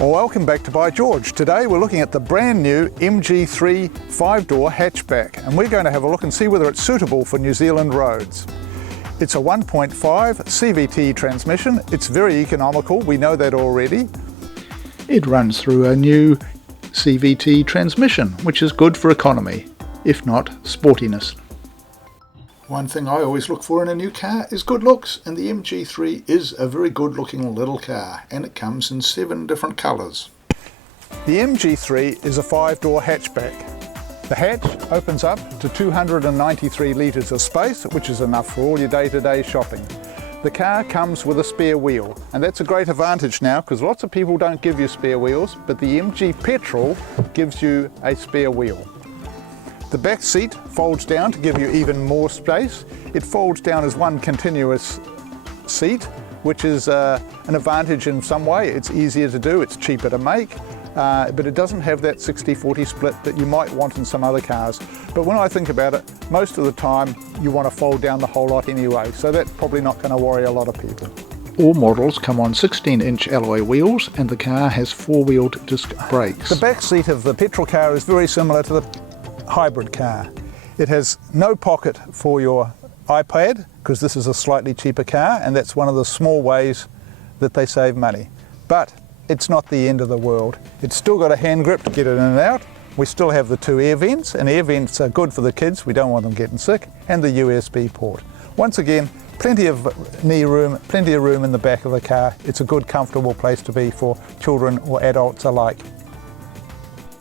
Well, welcome back to By George. Today we're looking at the brand new MG3 5-door hatchback, and we're going to have a look and see whether it's suitable for New Zealand roads. It's a 1.5 CVT transmission. It's very economical, we know that already. It runs through a new CVT transmission, which is good for economy, if not sportiness. One thing I always look for in a new car is good looks, and the MG3 is a very good looking little car, and it comes in 7 different colours. The MG3 is a 5-door hatchback. The hatch opens up to 293 litres of space, which is enough for all your day-to-day shopping. The car comes with a spare wheel, and that's a great advantage now because lots of people don't give you spare wheels, but the MG Petrol gives you a spare wheel. The back seat folds down to give you even more space. It folds down as one continuous seat, which is an advantage in some way. It's easier to do, it's cheaper to make, but it doesn't have that 60-40 split that you might want in some other cars. But when I think about it, most of the time you want to fold down the whole lot anyway, so that's probably not going to worry a lot of people. All models come on 16-inch alloy wheels, and the car has 4-wheeled disc brakes. The back seat of the petrol car is very similar to the hybrid car. It has no pocket for your iPad because this is a slightly cheaper car, and that's one of the small ways that they save money. But it's not the end of the world. It's still got a hand grip to get it in and out. We still have the 2 air vents, and air vents are good for the kids. We don't want them getting sick, and the USB port. Once again, plenty of knee room, plenty of room in the back of the car. It's a good, comfortable place to be for children or adults alike.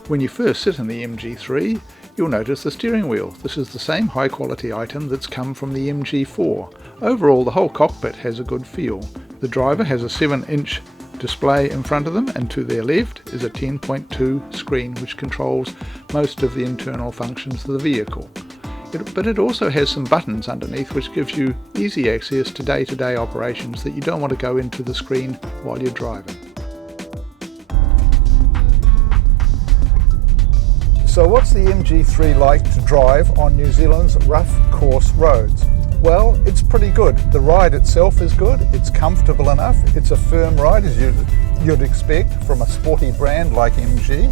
When you first sit in the MG3, you'll notice the steering wheel. This is the same high quality item that's come from the MG4. Overall, the whole cockpit has a good feel. The driver has a 7-inch display in front of them, and to their left is a 10.2 screen which controls most of the internal functions of the vehicle. But it also has some buttons underneath which gives you easy access to day-to-day operations that you don't want to go into the screen while you're driving. So what's the MG3 like to drive on New Zealand's rough course roads? Well, it's pretty good. The ride itself is good, it's comfortable enough, it's a firm ride as you'd expect from a sporty brand like MG,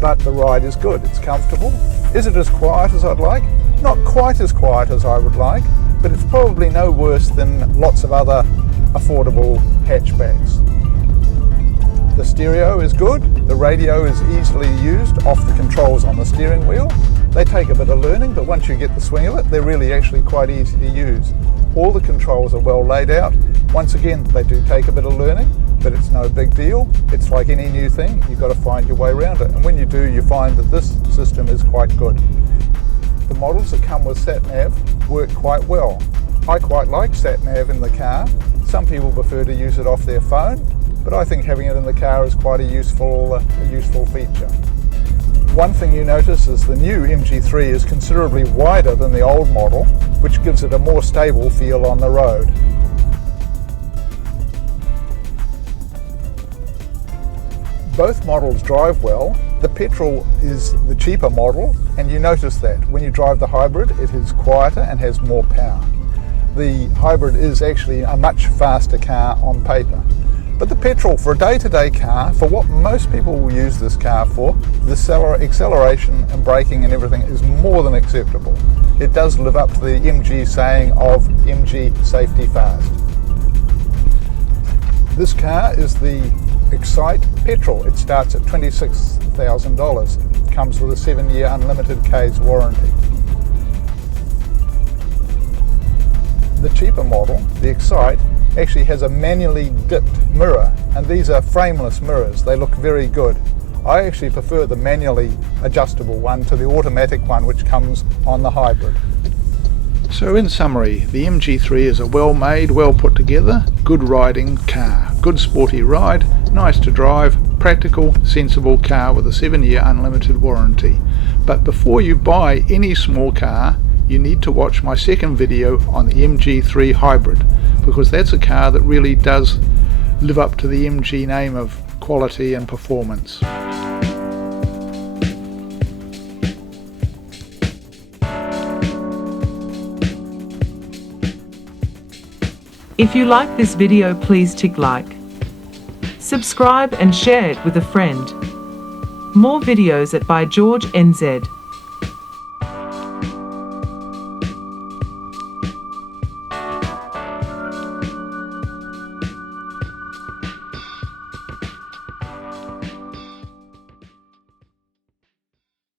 but the ride is good, it's comfortable. Is it as quiet as I'd like? Not quite as quiet as I would like, but it's probably no worse than lots of other affordable hatchbacks. The stereo is good, the radio is easily used off the controls on the steering wheel. They take a bit of learning, but once you get the swing of it, they're really actually quite easy to use. All the controls are well laid out. Once again, they do take a bit of learning, but it's no big deal. It's like any new thing, you've got to find your way around it. And when you do, you find that this system is quite good. The models that come with sat-nav work quite well. I quite like sat-nav in the car. Some people prefer to use it off their phone, but I think having it in the car is quite a useful feature. One thing you notice is the new MG3 is considerably wider than the old model, which gives it a more stable feel on the road. Both models drive well. The petrol is the cheaper model, and you notice that. When you drive the hybrid, it is quieter and has more power. The hybrid is actually a much faster car on paper. But the petrol, for a day-to-day car, for what most people will use this car for, the acceleration and braking and everything is more than acceptable. It does live up to the MG saying of MG safety fast. This car is the Excite Petrol. It starts at $26,000. It comes with a 7-year unlimited K's warranty. The cheaper model, the Excite, actually has a manually dipped mirror, and these are frameless mirrors. They look very good. I actually prefer the manually adjustable one to the automatic one which comes on the hybrid. So in summary, the MG3 is a well-made, well put together, good riding car. Good sporty ride, nice to drive, practical, sensible car with a 7-year unlimited warranty. But before you buy any small car, you need to watch my second video on the MG3 Hybrid, because that's a car that really does live up to the MG name of quality and performance. If you like this video, please tick like. Subscribe and share it with a friend. More videos at by George NZ.